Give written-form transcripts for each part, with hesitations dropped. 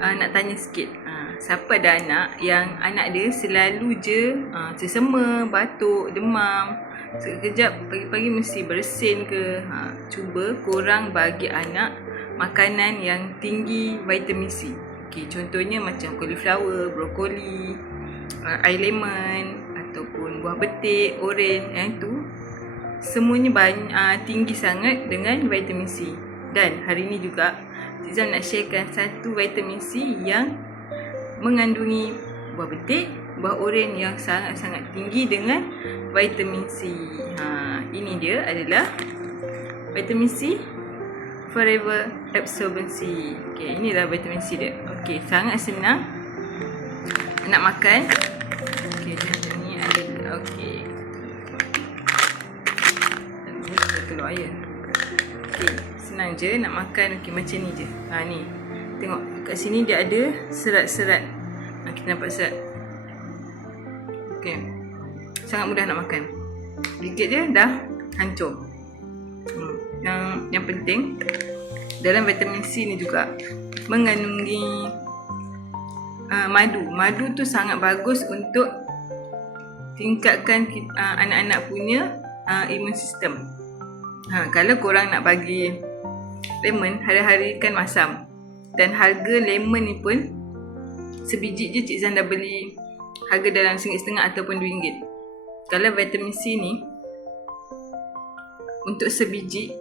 nak tanya sikit. Siapa ada anak yang anak dia selalu je sesama, batuk, demam. Sekejap pagi-pagi mesti bersin ke. Cuba korang bagi anak makanan yang tinggi vitamin C. Okay, contohnya macam cauliflower, brokoli, air lemon ataupun buah betik, oren. Yang itu semuanya tinggi sangat dengan vitamin C. Dan hari ni juga Cik Zam nak sharekan satu vitamin C yang mengandungi buah betik, buah oren yang sangat-sangat tinggi dengan vitamin C. Ini dia adalah vitamin C Forever Absorbency. Okay, inilah vitamin C dia. Okay, sangat senang nak makan. Okay, macam ni ada. Okay, keluar air. Okay, senang je nak makan. Okay, macam ni je. Ni tengok kat sini dia ada serat-serat. Kita nampak serat. Okay, sangat mudah nak makan. Gigit je dah hancur. Yang penting dalam vitamin C ni juga mengandungi madu. Madu tu sangat bagus untuk tingkatkan anak-anak punya imun sistem. Kalau korang nak bagi lemon, hari-hari kan masam. Dan harga lemon ni pun sebiji je Cik Zan dah beli harga dalam RM1.5 ataupun RM2. Kalau vitamin C ni untuk sebiji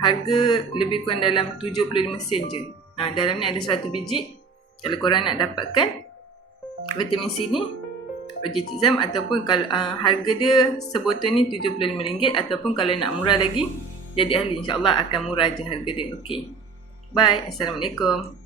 harga lebih kurang dalam 75 sen je. Dalam ni ada 100 biji. Kalau korang nak dapatkan vitamin C ni, pergi Cik Zam, ataupun kalau harga dia sebotol ni RM75, ataupun kalau nak murah lagi, jadi ahli, insyaAllah akan murah je harga dia. Okay, bye. Assalamualaikum.